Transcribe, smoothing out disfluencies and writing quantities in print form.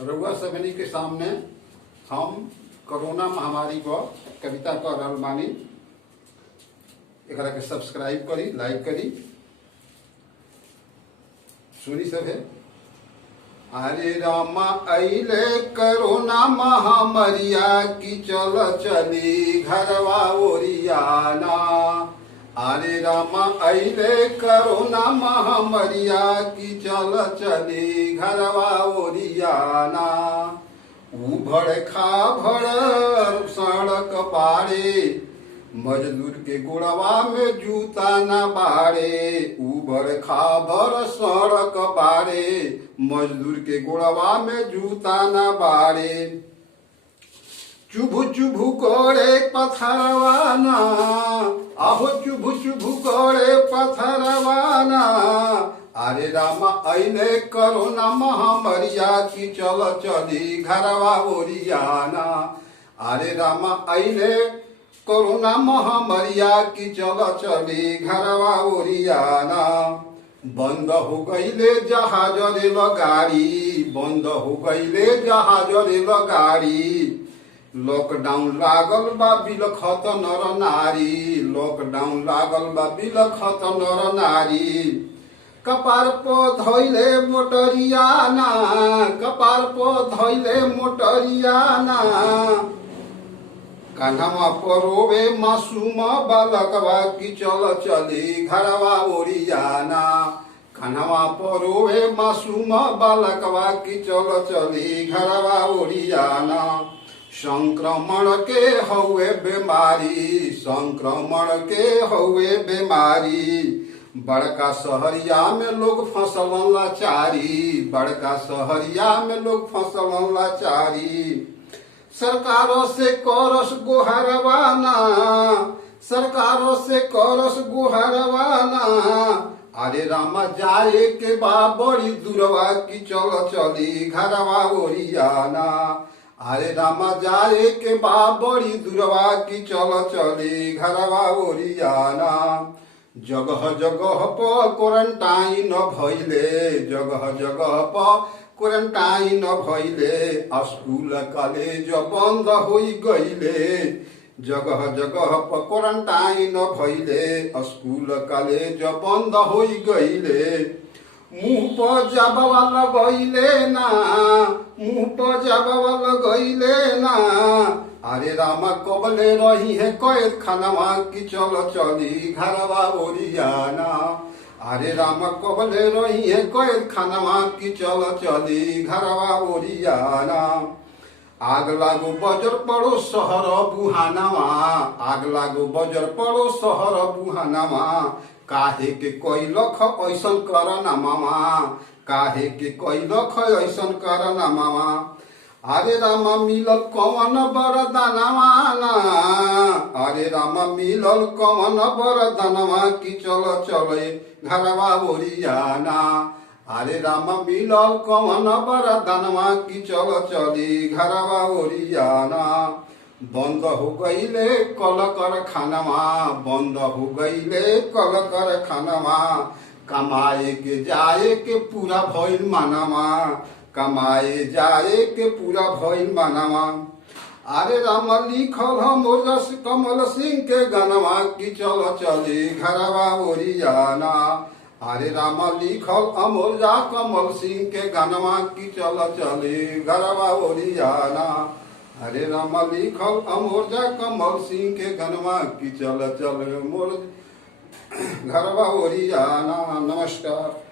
रउआ सबनी के सामने हम कोरोना महामारी पर कविता कह रहल बानी। एकरा के सब्सक्राइब करी, लाइक करी, सुनी सभे। अरे रामा अइले कोरोना महामरिया की चल चली घरवा ओरियाना। अरे रामा अइले कोरोना महामरिया की चल चली घरवा ओरियाना। उभड़ खाभड़ सड़क बाड़े, मजदूर के गोड़वा में जूता न बाड़े। उभड़ खाभड़ सड़क बाड़े, मजदूर के गोड़वा में जूता न बाड़े। चुभु चुभु कोड़े पथरवाना, आहो चुभु चुभु कोड़े पथरवाना। अरे रामा अइले कोरोना महामरिया की चल चली घरवा ओरियाना। अरे रामा अइले कोरोना महामरिया की चल चली घरवा ओरियाना। बंद हो गईले जहाज रेल गाड़ी, बंद हो गईले जहाज रेल गाड़ी। लॉकडाउन लागल बा बिलखत नर नारी, लॉकडाउन लागल बा बिलखत नर नारी। कपार पर धइले मोटरियाना, कपार पर धइले मोटरियाना। कान्हवा पर रोवे मासूम बालकवा की चल चली घरवा ओरियाना। कान्हवा पर रोवे मासूम बालकवा की चल चली घरवा ओरियाना। संक्रमण के हउए बीमारी, संक्रमण के हउए बीमारी। बड़का शहरिया में लोग फंसल लाचारी, बड़का शहरिया में लोग फंसल लाचारी। सरकारों से करस गुहारवाना, सरकारों से करस गुहारवाना। अरे रामा जाए के बा बड़ी दूरवा की चल चली घरवा ओरियाना। अरे रामा जाए के बा बड़ी दूरवा की चल चली घरवा ओरियाना। जगह जगह पर क्वारंटाइन भइले, जगह जगह पर क्वारंटाइन भइले। स्कूल कॉलेज बंद होई गईले, जगह जगह पर क्वारंटाइन भइले। स्कूल कॉलेज बंद होई गईले। मुंह पर जबवा लगइले ना, मुंह पर जबवा लगइले ना। अरे रामा कबले रही है कैद खानवा की चल चली घरवा ओरियाना। अरे रामा कबले रही है कैद खानवा की चल चली घरवा ओरियाना। आग लागो बजर पड़ो शहर बुहानवा, आग लागो बजर पड़ो शहर बुहानवा। काहे के कोई लख ऐसन करना मामा, काहे के कोई लख ऐसन करना मामा। अरे रामा मिलल कवन बरदानवाना, अरे रामा मिलल कवन बरदानवा की चल चले घरवा ओरियाना। अरे रामा मिलल कवन बरदानवा की चल चली घरवा ओरियाना। बंद हो गईले कल कारखानवा, बंद हो गईले कल कारखानवा। कमाए के जाए के पूरा भइल मानवा, कमाए जाए के पूरा भइल मानवा। अरे रामा लिखल हम रस कमल सिंह के गनवा की चल चली घरवा ओरियाना। अरे रामा लिखल अमोजा कमल सिंह के गनवा की चल चली घरवा ओरियाना। अरे रामा लिखल अमोजा कमल सिंह के गनवा की चल चल मोर घरवा ओरियाना। नमस्कार।